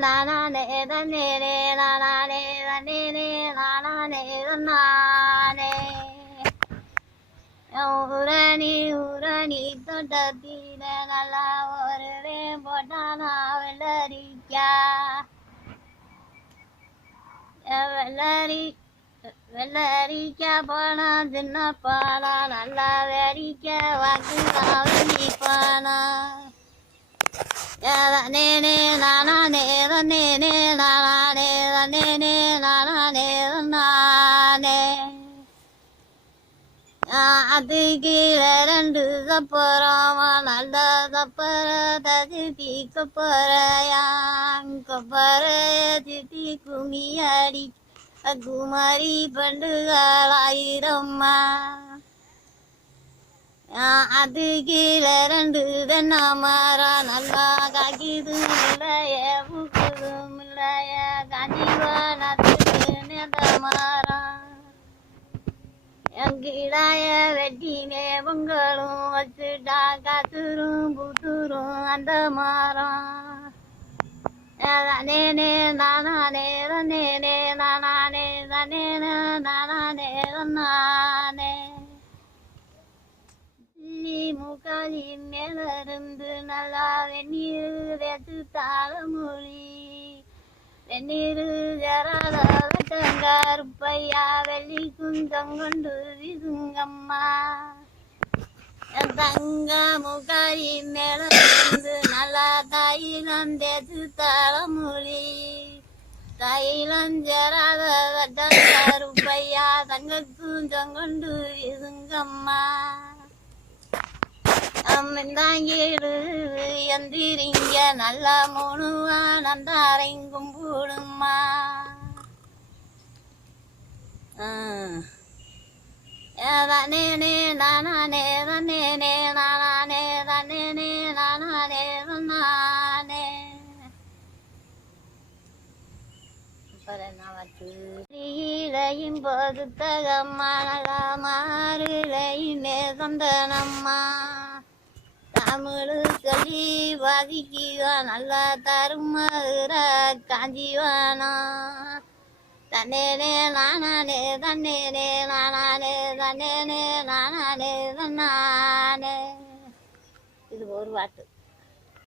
நானே தன்னேனே நானே தன்னேனே நானே தன்னானே உரணி உரணி தொட்டத்தில நல்லா ஒரு போட்டானா வெள்ளரிக்கா வெள்ளரி வெள்ளரிக்கா போனா சின்ன பானா நல்லா வெறிக்க வாக்குதான் வெள்ளி பானா அது கீழே ரெண்டு தப்புறம் நல்ல சப்பர ததி தீக்க போறையாங் கொப்பர திட்டி குங்கி அடி குமரி பண்டுகளாயிரம்மா அது கீழே ரெண்டு தென்னை மாறா நல்லா காக்கிது இல்லைய பூக்குதும் இல்லைய காஞ்சிவானத்துக்கு நேர்ந்த மாறா எங்கிடாய வெட்டினே பொங்கலும் வச்சுட்டா காத்துரும் புத்துரும் அந்த மரம். நானே நானே நானே நானே நானே நானே நானே நீ முகாலின் மேலிருந்து நல்லா வெந்நீர் வேத்து தாளமொழி. வெந்நீர் ஜராத கருப்பையா வெள்ளி குந்தம் கொண்டு விதுங்கம்மா என் தங்க முகாரி மேலிருந்து நல்லா தைலம் தேத்து தாளமொழி. தைலம் ஜராத கருப்பையா தங்க குஞ்சம் கொண்டு விதுங்கம்மா அம்மந்தாங்கிடு எந்திரிங்க நல்லா மூணுவா நந்தாரைங்கும் போடுமா தானே நானே தானே நானே தானே நானே நானே இலையும் போது தகம்மா நல்லா மாறுலையுமே சந்தனம்மா தமிழ் நல்லா தருமற காஞ்சிவானா. தன்னேனே நானானே தன்னேனே நானானே தன்னேனே நானானே தன்னானே. இது ஒரு பாட்டு